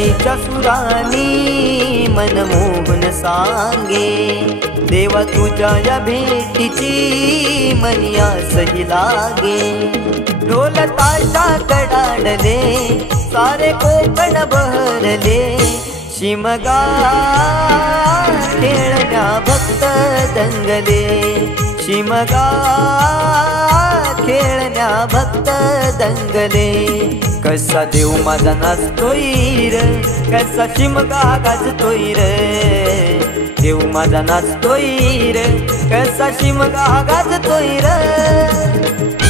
शरणाईच्या सुरानी मनमोहन सांगे, देवा तुझ्या या भेटीची मनी आसही लागे। ढोल ताशा कडाडले सारे कोकण बहरले, शिमगा खेळण्या भक्त दंगले, शिमगा खेळण्या भक्त दंगले। कसा देव माझा नाचतोय र, कसा शिमगा गाजतोय र, देव माझा नाचतोय र, कसा शिमगा गाजतोय र।